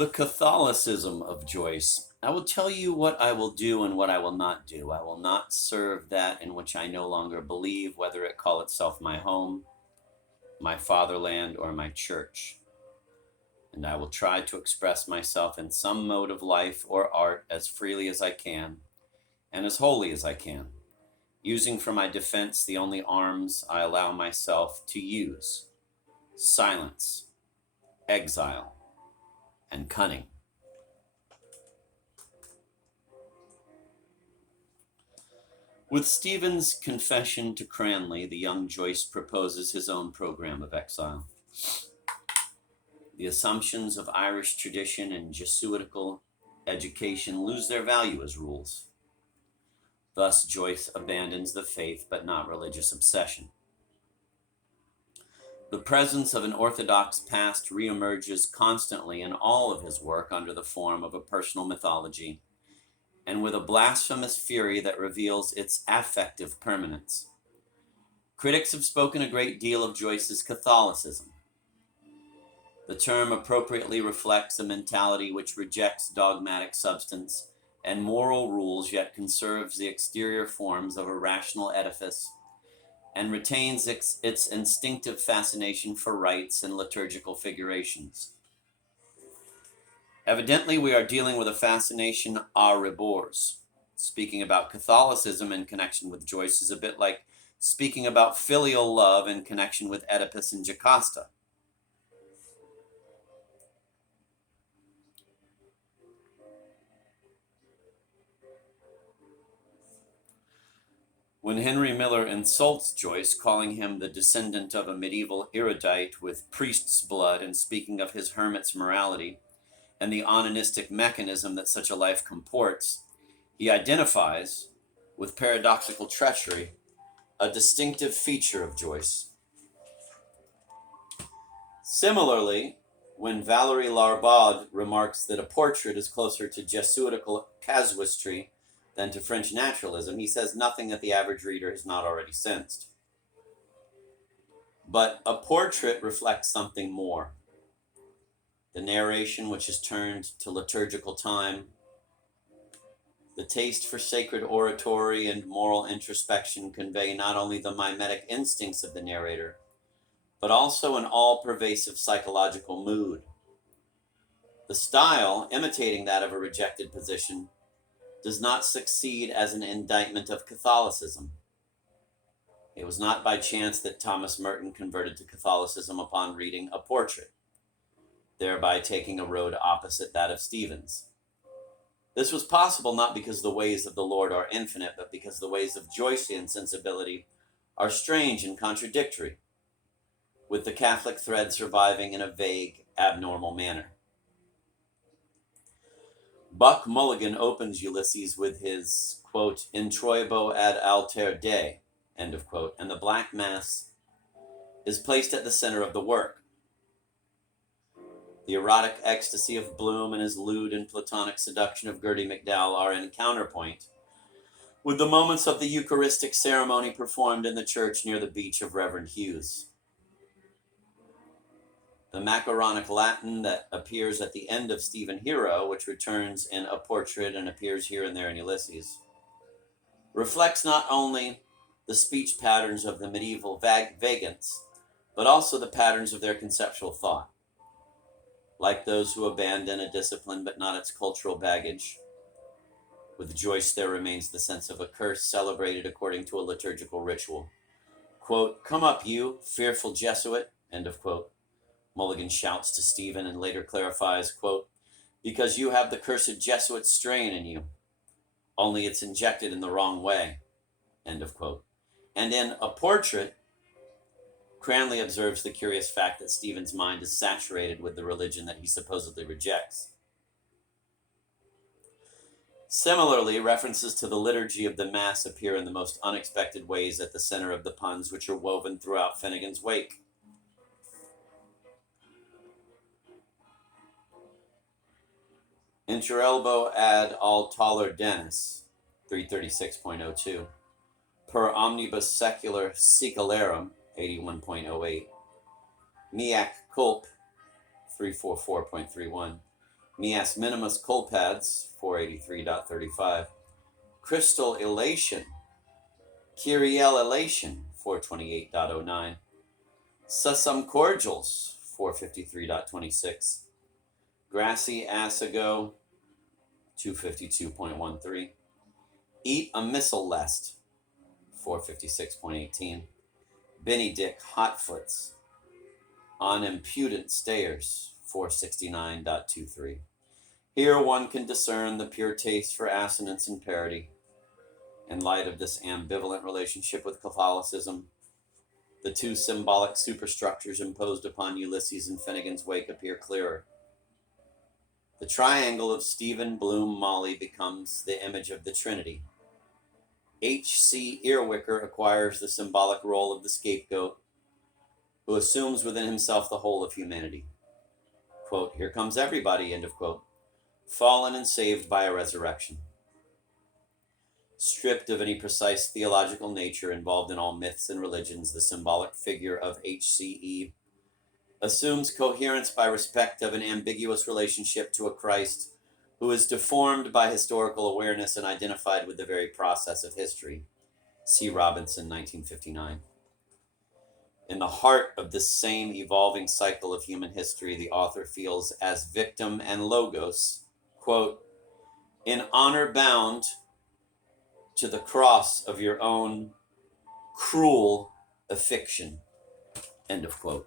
The Catholicism of Joyce. I will tell you what I will do and what I will not do. I will not serve that in which I no longer believe, whether it call itself my home, my fatherland, or my church. And I will try to express myself in some mode of life or art as freely as I can and as wholly as I can, using for my defense the only arms I allow myself to use: silence, exile, and cunning. With Stephen's confession to Cranley, the young Joyce proposes his own program of exile. The assumptions of Irish tradition and Jesuitical education lose their value as rules. Thus, Joyce abandons the faith but not religious obsession. The presence of an orthodox past reemerges constantly in all of his work under the form of a personal mythology, and with a blasphemous fury that reveals its affective permanence. Critics have spoken a great deal of Joyce's Catholicism. The term appropriately reflects a mentality which rejects dogmatic substance and moral rules, yet conserves the exterior forms of a rational edifice and retains its instinctive fascination for rites and liturgical figurations. Evidently, we are dealing with a fascination a rebours. Speaking about Catholicism in connection with Joyce is a bit like speaking about filial love in connection with Oedipus and Jocasta. When Henry Miller insults Joyce, calling him the descendant of a medieval erudite with priest's blood and speaking of his hermit's morality and the onanistic mechanism that such a life comports, he identifies, with paradoxical treachery, a distinctive feature of Joyce. Similarly, when Valerie Larbaud remarks that a portrait is closer to Jesuitical casuistry than to French naturalism, he says nothing that the average reader has not already sensed. But a portrait reflects something more. The narration, which is turned to liturgical time, the taste for sacred oratory and moral introspection convey not only the mimetic instincts of the narrator, but also an all-pervasive psychological mood. The style, imitating that of a rejected position, does not succeed as an indictment of Catholicism. It was not by chance that Thomas Merton converted to Catholicism upon reading A Portrait, thereby taking a road opposite that of Stephen's. This was possible not because the ways of the Lord are infinite, but because the ways of Joycean sensibility are strange and contradictory, with the Catholic thread surviving in a vague, abnormal manner. Buck Mulligan opens Ulysses with his, quote, introibo ad alter Dei, end of quote, and the Black Mass is placed at the center of the work. The erotic ecstasy of Bloom and his lewd and platonic seduction of Gertie McDowell are in counterpoint with the moments of the Eucharistic ceremony performed in the church near the beach of Reverend Hughes. The macaronic Latin that appears at the end of Stephen Hero, which returns in A Portrait and appears here and there in Ulysses, reflects not only the speech patterns of the medieval vagants, but also the patterns of their conceptual thought. Like those who abandon a discipline but not its cultural baggage, with Joyce there remains the sense of a curse celebrated according to a liturgical ritual. Quote, come up you, fearful Jesuit, end of quote. Mulligan shouts to Stephen and later clarifies, quote, because you have the cursed Jesuit strain in you, only it's injected in the wrong way, end of quote. And in A Portrait, Cranley observes the curious fact that Stephen's mind is saturated with the religion that he supposedly rejects. Similarly, references to the liturgy of the Mass appear in the most unexpected ways at the center of the puns which are woven throughout Finnegan's Wake. Inter elbow ad altaler Dennis, 336.02, per omnibus secular secularum, 81.08, miac culp, 344.31, Mias minimus colpads, 483.35. Crystal elation, Kyriel elation, 428.09. Sussum cordials, 453.26. Grassy asago, 252.13. Eat a missile lest, 456.18. Benny Dick hotfoots, on impudent stayers, 469.23. Here one can discern the pure taste for assonance and parody. In light of this ambivalent relationship with Catholicism, the two symbolic superstructures imposed upon Ulysses and Finnegan's Wake appear clearer. The triangle of Stephen, Bloom, Molly becomes the image of the Trinity. H.C. Earwicker acquires the symbolic role of the scapegoat, who assumes within himself the whole of humanity. Quote, here comes everybody, end of quote, fallen and saved by a resurrection. Stripped of any precise theological nature involved in all myths and religions, the symbolic figure of HCE assumes coherence by respect of an ambiguous relationship to a Christ who is deformed by historical awareness and identified with the very process of history. C. Robinson, 1959. In the heart of this same evolving cycle of human history, the author feels as victim and logos, quote, in honor bound to the cross of your own cruel affliction, end of quote.